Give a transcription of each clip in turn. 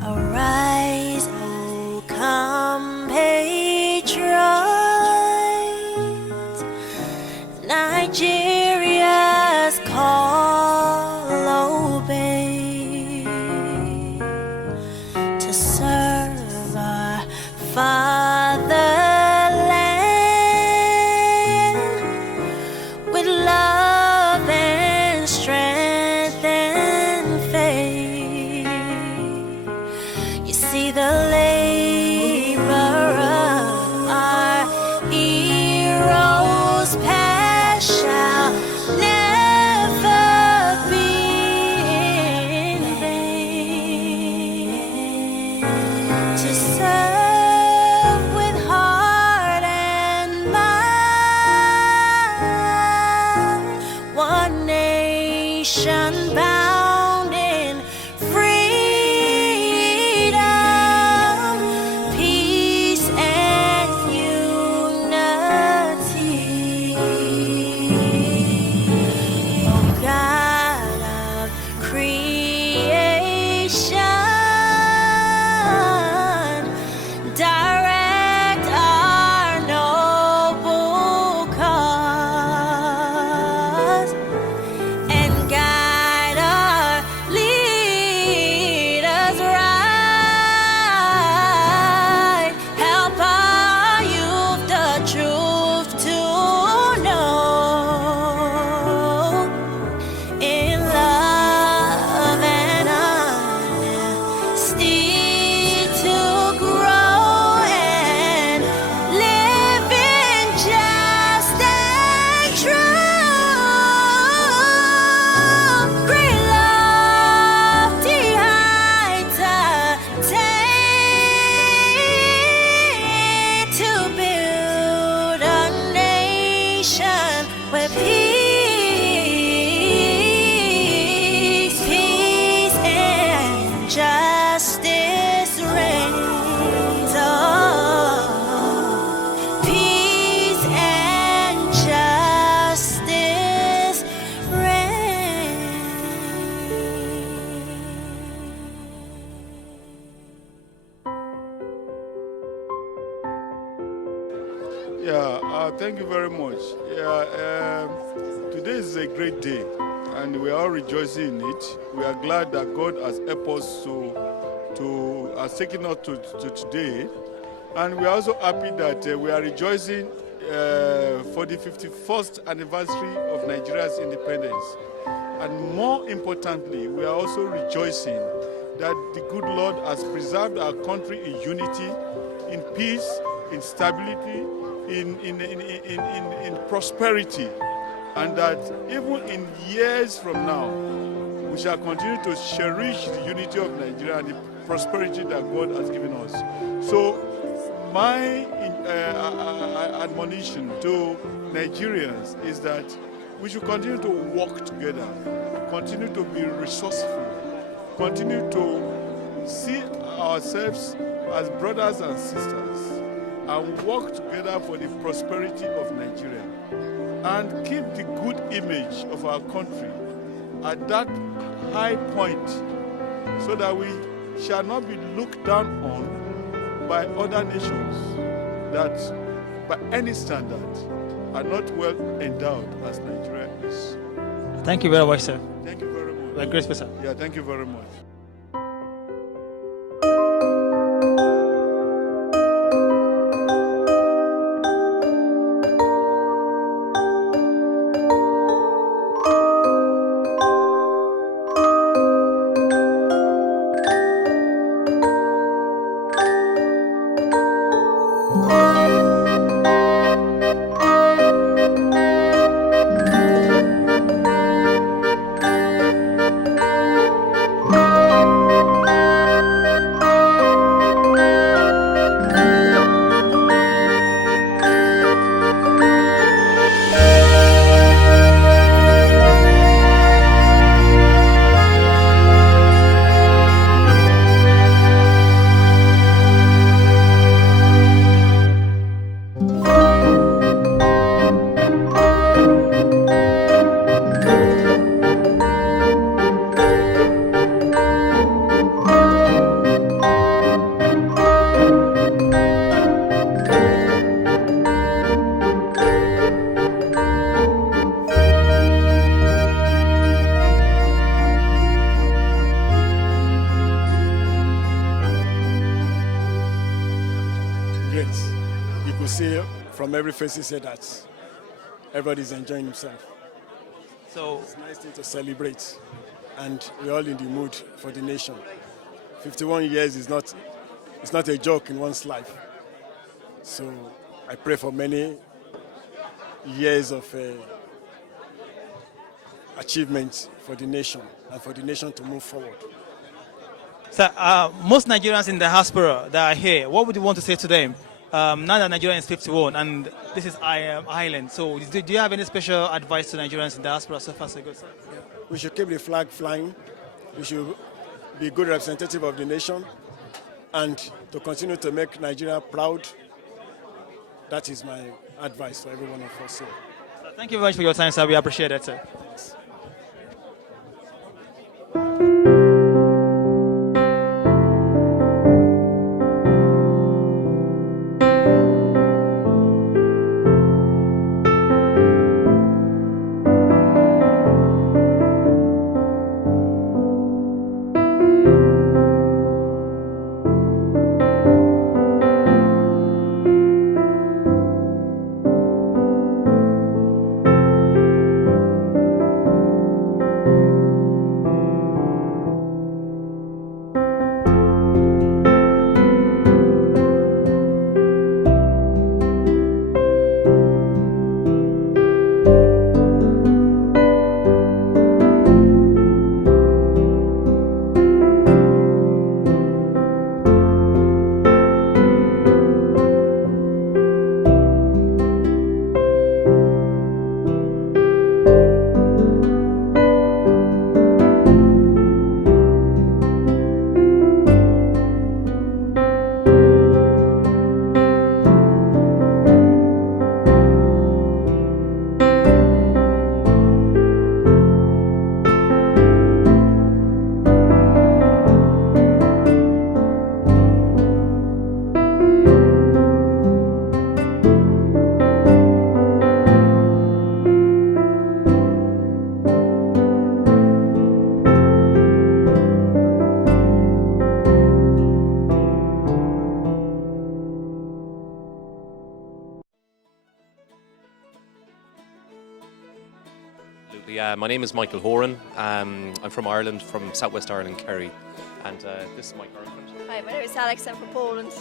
Arise, O compatriots, Nigeria's call obey, to serve our fatherland with love and strength and faith. You see the labor of our heroes past shall never be in vain. To serve with heart and mind, one nation bound in freedom, peace and unity. Oh God of creation, direct our noble cause and guide our leaders right. Help our youth the truth to know. In love and honesty to grow and live in just and true. Great lofty heights attain to build a nation where peace and justice reigns. Oh, peace and justice reigns. Thank you very much. Today is a great day, and we are all rejoicing in it. We are glad that God has helped us has taken us to today, and we are also happy that we are rejoicing for the 51st anniversary of Nigeria's independence. And more importantly, we are also rejoicing that the good Lord has preserved our country in unity, in peace, in stability, in prosperity, and that even in years from now, we shall continue to cherish the unity of Nigeria and the prosperity that God has given us. So my admonition to Nigerians is that we should continue to work together, continue to be resourceful, continue to see ourselves as brothers and sisters, and work together for the prosperity of Nigeria, and keep the good image of our country at that high point, so that we shall not be looked down on by other nations that by any standard are not well endowed as Nigeria is. Thank you very much, sir. Thank you very much. We're grateful, sir. Yeah, thank you very much. great. You could see from every face here that everybody's enjoying himself. So, It's a nice thing to celebrate, and we're all in the mood for the nation. 51 years is not a joke in one's life. So I pray for many years of achievement for the nation and for the nation to move forward. sir, most Nigerians in the diaspora that are here, what would you want to say to them? Now that Nigeria is 51 and this is Ireland, so do you have any special advice to Nigerians in the diaspora so far so good, sir? We should keep the flag flying. We should be good representative of the nation and to continue to make Nigeria proud. That is my advice for every one of us here. Thank you very much for your time, sir. We appreciate it, sir. My name is Michael Horan. I'm from Ireland, from Southwest Ireland, Kerry, and this is my girlfriend. Hi, my name is Alex. I'm from Poland.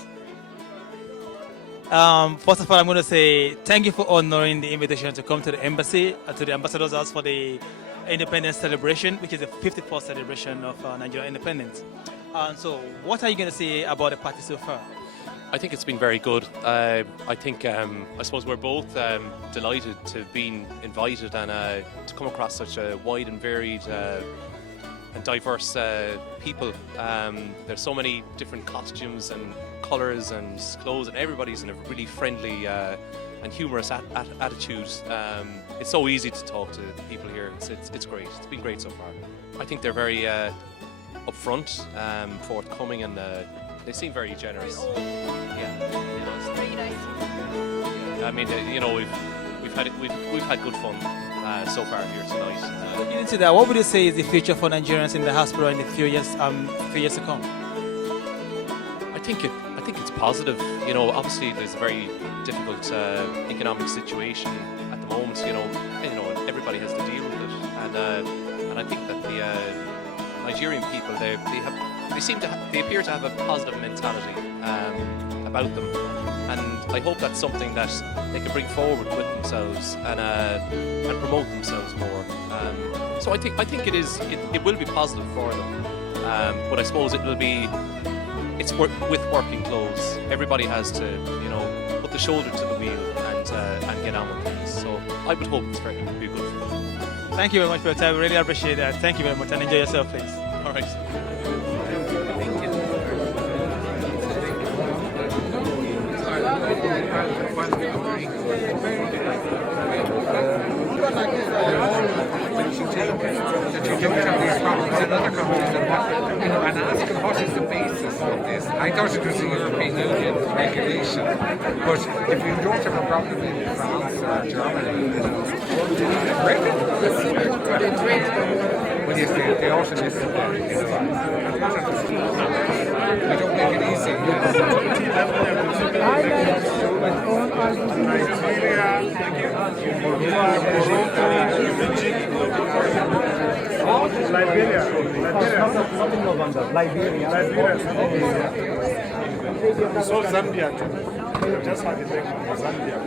First of all, I'm going to say thank you for honoring the invitation to come to the embassy, to the ambassador's house for the independence celebration, which is the 54th celebration of Nigerian independence. So, what are you going to say about the party so far? I think it's been very good. I suppose we're both delighted to have been invited and to come across such a wide and varied and diverse people. There's so many different costumes and colours and clothes, and everybody's in a really friendly and humorous attitude. It's so easy to talk to people here. It's great. It's been great so far. I think they're very upfront, forthcoming, and they seem very generous. It's very nice. I mean, we've had good fun so far here tonight. Looking into that, what would you say is the future for Nigerians in the diaspora in the few years to come? I think it's positive. Obviously there's a very difficult economic situation at the moment. And everybody has to deal with it. And I think that the Nigerian people they appear to have a positive mentality about them, and I hope that's something that they can bring forward with themselves and promote themselves more. So I think it will be positive for them, but I suppose it's with working clothes. Everybody has to put the shoulder to the wheel and get on with things. So I would hope it's very good for them. Thank you very much for your time. We really appreciate that. Thank you very much, and enjoy yourself, please. All right. And ask him what is the basis of this. I thought it was a European Union regulation, but if you don't have a problem in France or Germany, well, yes, they also listen to We don't make it easy. Liberia. So Zambia too. Just had a break from Zambia.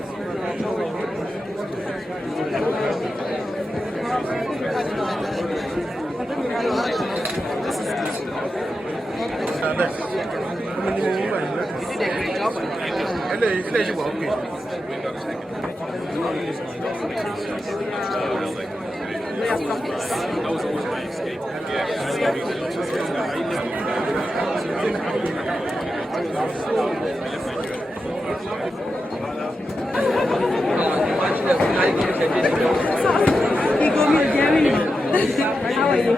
How are you?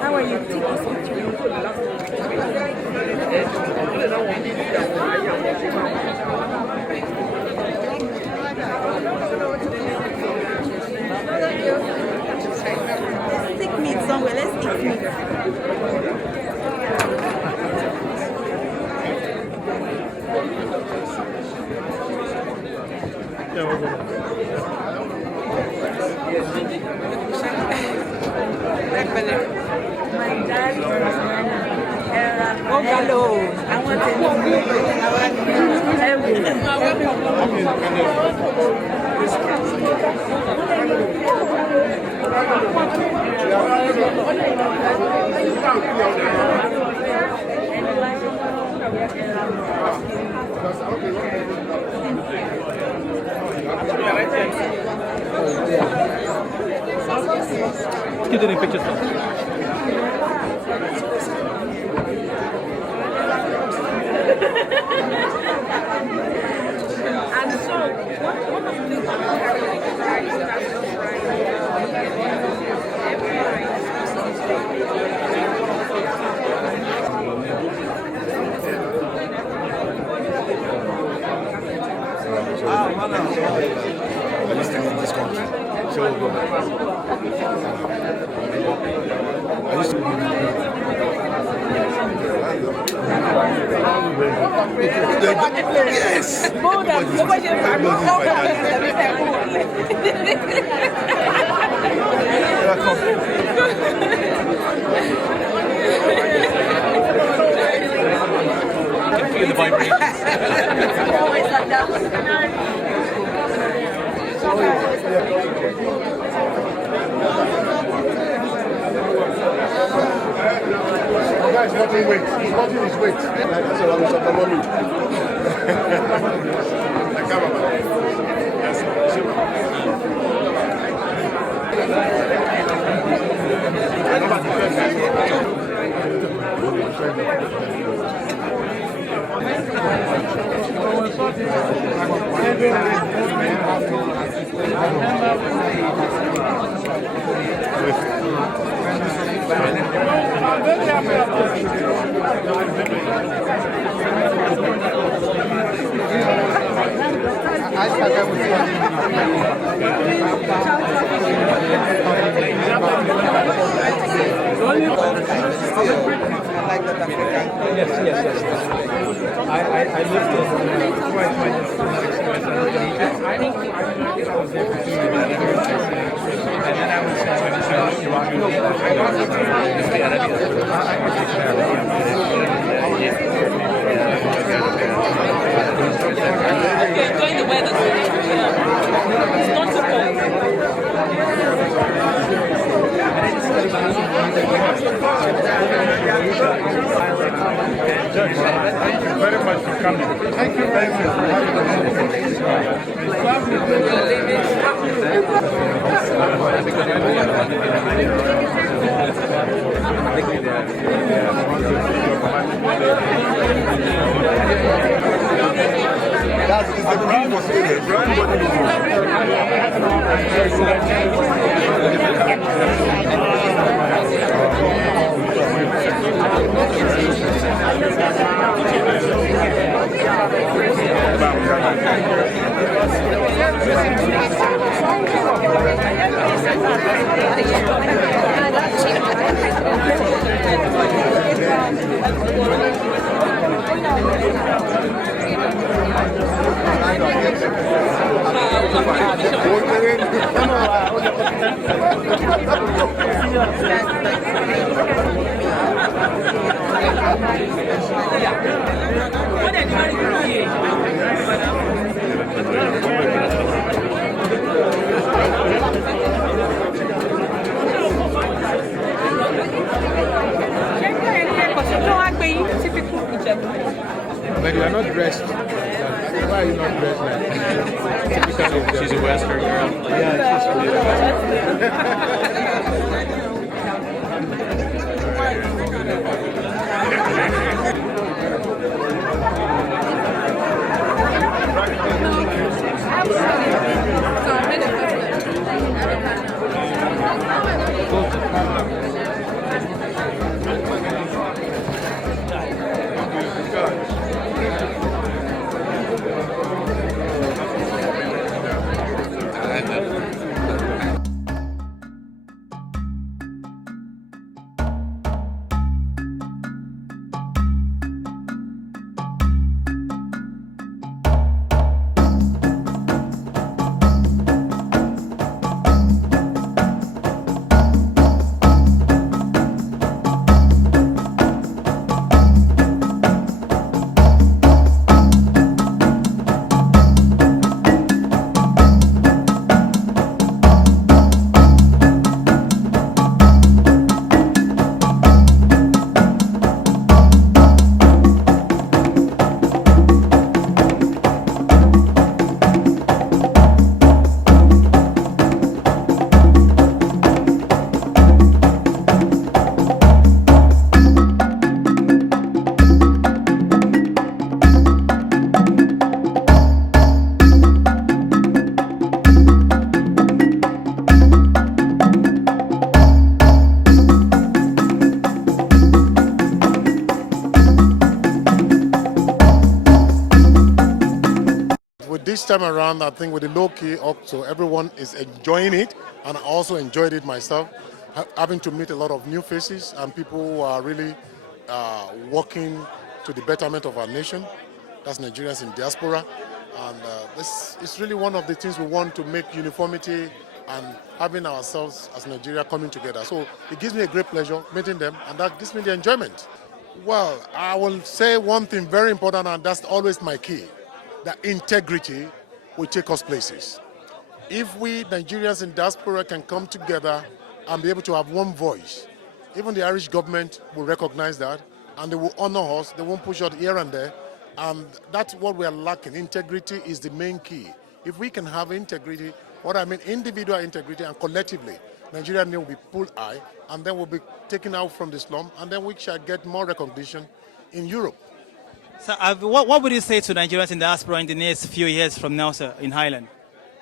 How are you? Let's take meat somewhere. Let's eat meat. My dad oh, hello. I want to know. Keep taking pictures first. And so, what of the I used to live in this country. So I used to yes. You can feel the vibrations. Guys, watching weight. He's watching his weight. That's what I'm talking Yes. I lived in quite I think I was there for 2 years. And then I was enjoying the weather. It's not so cold. Thank you very much for coming. Thank you very much for That is the brand was the Thank you. Like you are not dressed. Like, why are you not dressed like typically? She's a Western girl. With this time around, I think with the low key up, so everyone is enjoying it, and I also enjoyed it myself, having to meet a lot of new faces and people who are really working to the betterment of our nation. That's Nigerians in diaspora, and this is really one of the things we want to make uniformity and having ourselves as Nigeria coming together. So it gives me a great pleasure meeting them, and that gives me the enjoyment. Well, I will say one thing very important, and that's always my key, that integrity will take us places. If we Nigerians in diaspora can come together and be able to have one voice, even the Irish government will recognize that, and they will honor us. They won't push out here and there, and that's what we are lacking. Integrity is the main key. If we can have integrity, what I mean individual integrity and collectively, Nigeria will be pulled high, and then we'll be taken out from the slum, and then we shall get more recognition in Europe. So, what would you say to Nigerians in diaspora in the next few years from now, sir, in Highland?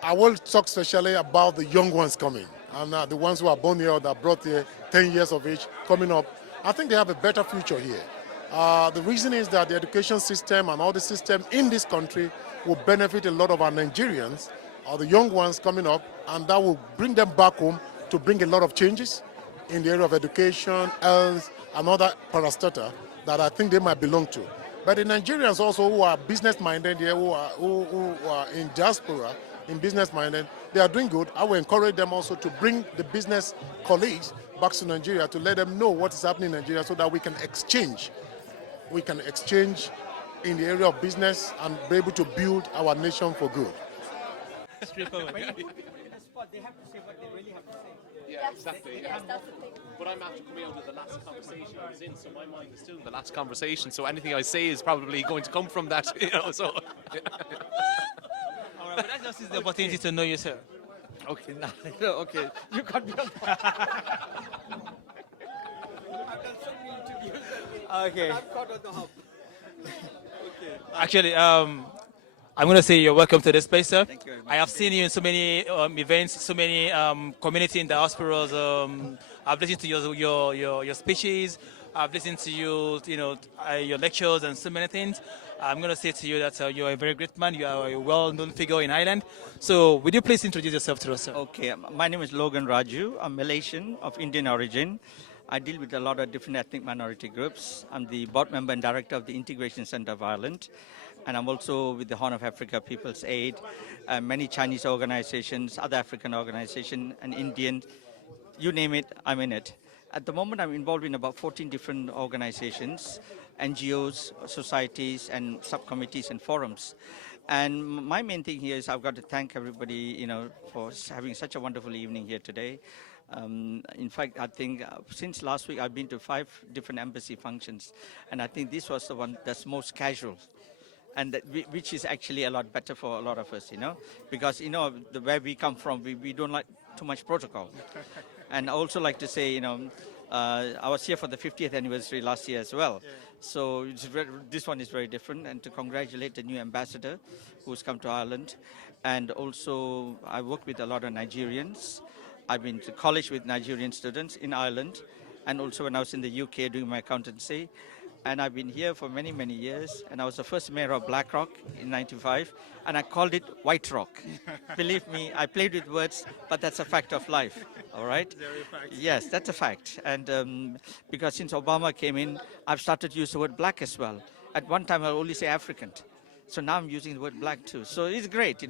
I will talk especially about the young ones coming, and the ones who are born here or that are brought here 10 years of age coming up. I think they have a better future here. The reason is that the education system and all the system in this country will benefit a lot of our Nigerians, or the young ones coming up, and that will bring them back home to bring a lot of changes in the area of education, health, and other parastatal that I think they might belong to. But the Nigerians also who are business-minded here, who are in diaspora, in business-minded, they are doing good. I will encourage them also to bring the business colleagues back to Nigeria to let them know what is happening in Nigeria so that we can exchange. We can exchange in the area of business and be able to build our nation for good. Yeah, exactly. Yes, that's the thing. But I'm after coming out of the last conversation I was in, so my mind is still in the last conversation. So anything I say is probably going to come from that, you know. So. All right, but that just is the opportunity to know you, sir. Okay, no, okay. You can't be on Okay. I'm caught on the hop. Okay. Actually, I'm going to say you're welcome to this place, sir. Thank you very much. I have seen you in so many events, so many community in diasporas. I've listened to your speeches. I've listened to your lectures and so many things. I'm going to say to you that you're a very great man. You are a well-known figure in Ireland. So would you please introduce yourself to us, sir? Okay, my name is Logan Raju. I'm Malaysian of Indian origin. I deal with a lot of different ethnic minority groups. I'm the board member and director of the Integration Center of Ireland. And I'm also with the Horn of Africa People's Aid, many Chinese organizations, other African organizations, and Indian, you name it, I'm in it. At the moment, I'm involved in about 14 different organizations, NGOs, societies, and subcommittees and forums. And my main thing here is I've got to thank everybody, for having such a wonderful evening here today. In fact, I think since last week, I've been to 5 different embassy functions, and I think this was the one that's most casual. and which is actually a lot better for a lot of us, because where we come from, we don't like too much protocol. And I also like to say, I was here for the 50th anniversary last year as well. So this one is very different, and to congratulate the new ambassador who's come to Ireland. And also, I work with a lot of Nigerians. I've been to college with Nigerian students in Ireland, and also when I was in the UK doing my accountancy. And I've been here for many, many years. And I was the first mayor of Blackrock in '95, and I called it White Rock. Believe me, I played with words, but that's a fact of life. All right? Yes, that's a fact. And because since Obama came in, I've started to use the word black as well. At one time, I only say African. So now I'm using the word black too. So it's great,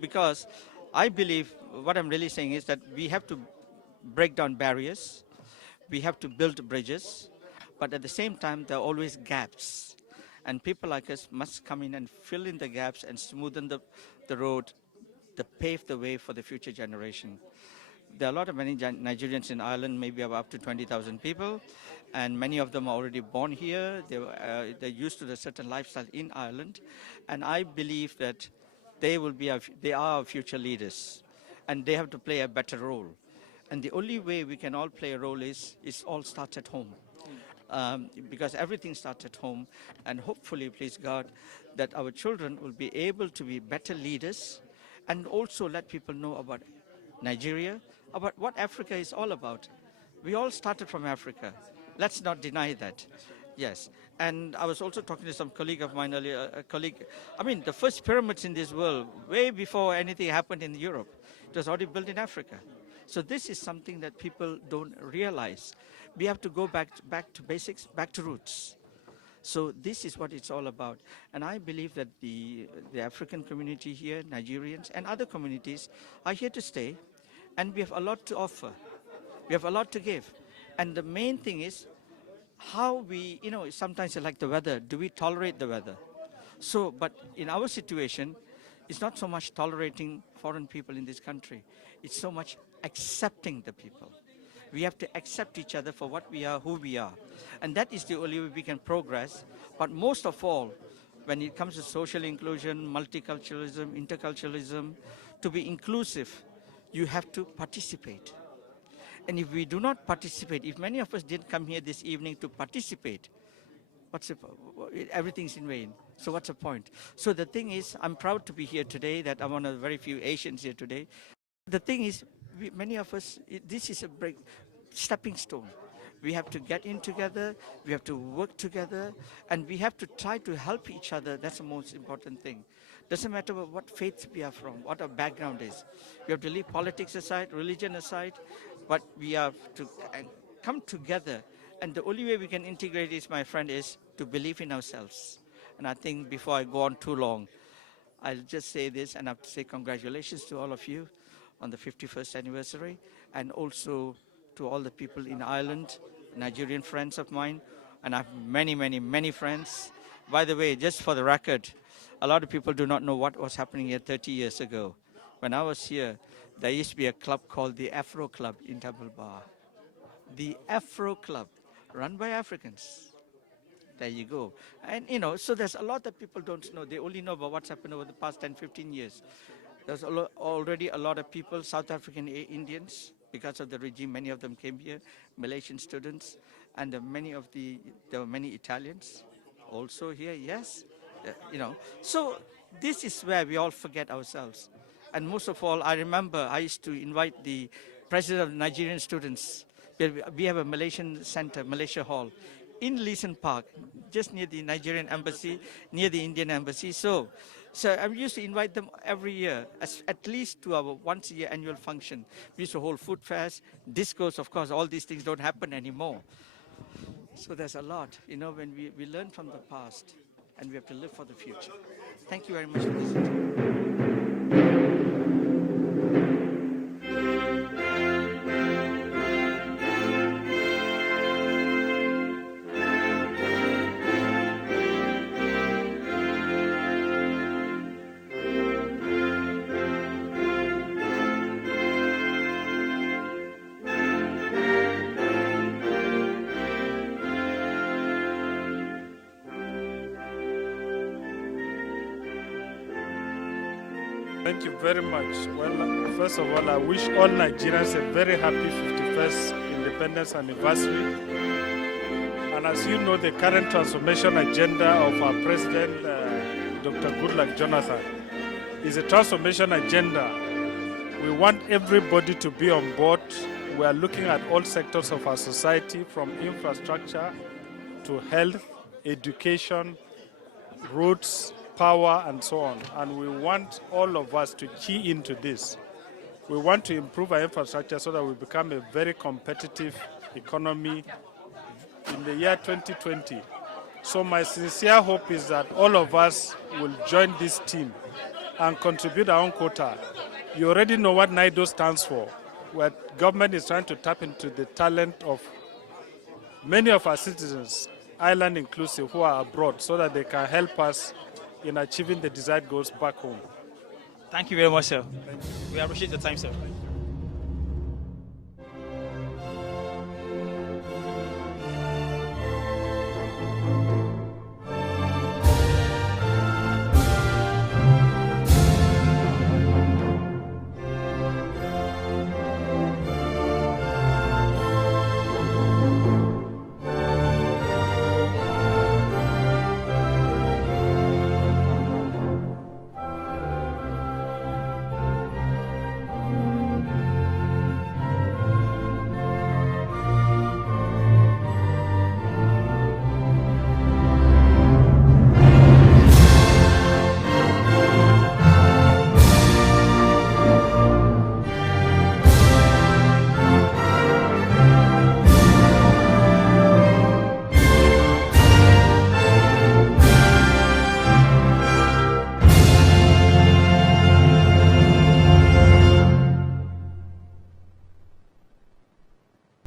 because I believe what I'm really saying is that we have to break down barriers. We have to build bridges. But at the same time, there are always gaps. And people like us must come in and fill in the gaps and smoothen the road, to pave the way for the future generation. There are a lot of many Nigerians in Ireland, maybe up to 20,000 people, and many of them are already born here. They're used to a certain lifestyle in Ireland, and I believe that they are our future leaders, and they have to play a better role. And the only way we can all play a role is all starts at home. Because everything starts at home, and hopefully, please God, that our children will be able to be better leaders and also let people know about Nigeria, about what Africa is all about. We all started from Africa. Let's not deny that. Yes. And I was also talking to some colleague of mine earlier, the first pyramids in this world, way before anything happened in Europe, it was already built in Africa. So this is something that people don't realize. We have to go back to basics, back to roots. So this is what it's all about. And I believe that the African community here, Nigerians and other communities are here to stay. And we have a lot to offer. We have a lot to give. And the main thing is how we, sometimes it's like the weather. Do we tolerate the weather? So, but in our situation, it's not so much tolerating foreign people in this country. It's so much accepting the people. We have to accept each other for what we are, who we are. And that is the only way we can progress. But most of all, when it comes to social inclusion, multiculturalism, interculturalism, to be inclusive, you have to participate. And if we do not participate, if many of us didn't come here this evening to participate, everything's in vain. So what's the point? So the thing is, I'm proud to be here today, that I'm one of the very few Asians here today. The thing is, many of us, this is a stepping stone. We have to get in together, we have to work together, and we have to try to help each other. That's the most important thing. Doesn't matter what faith we are from, what our background is. We have to leave politics aside, religion aside, but we have to come together. And the only way we can integrate this, my friend, is to believe in ourselves. And I think before I go on too long, I'll just say this, and I have to say congratulations to all of you on the 51st anniversary, and also to all the people in Ireland, Nigerian friends of mine, and I have many, many, many friends. By the way, just for the record, a lot of people do not know what was happening here 30 years ago. When I was here, there used to be a club called the Afro Club in Temple Bar. The Afro Club, run by Africans. There you go. And, so there's a lot that people don't know. They only know about what's happened over the past 10, 15 years. There's already a lot of people, South African Indians, because of the regime, many of them came here, Malaysian students, and there were many Italians also here, yes. So this is where we all forget ourselves. And most of all, I remember I used to invite the president of the Nigerian students. We have a Malaysian center, Malaysia Hall, in Leeson Park, just near the Nigerian embassy, near the Indian embassy. So I used to invite them every year, at least to our once-a-year annual function. We used to hold food fairs, discos, of course, all these things don't happen anymore. So there's a lot, when we learn from the past, and we have to live for the future. Thank you very much for listening. Thank you very much. Well, first of all, I wish all Nigerians a very happy 51st Independence Anniversary. And as you know, the current transformation agenda of our President, Dr. Goodluck Jonathan, is a transformation agenda. We want everybody to be on board. We are looking at all sectors of our society, from infrastructure to health, education, roads, power, and so on. And we want all of us to key into this. We want to improve our infrastructure so that we become a very competitive economy in the year 2020. So my sincere hope is that all of us will join this team and contribute our own quota. You already know what NIDO stands for, where government is trying to tap into the talent of many of our citizens, island inclusive, who are abroad, so that they can help us in achieving the desired goals back home. Thank you very much, sir. We appreciate the time, sir.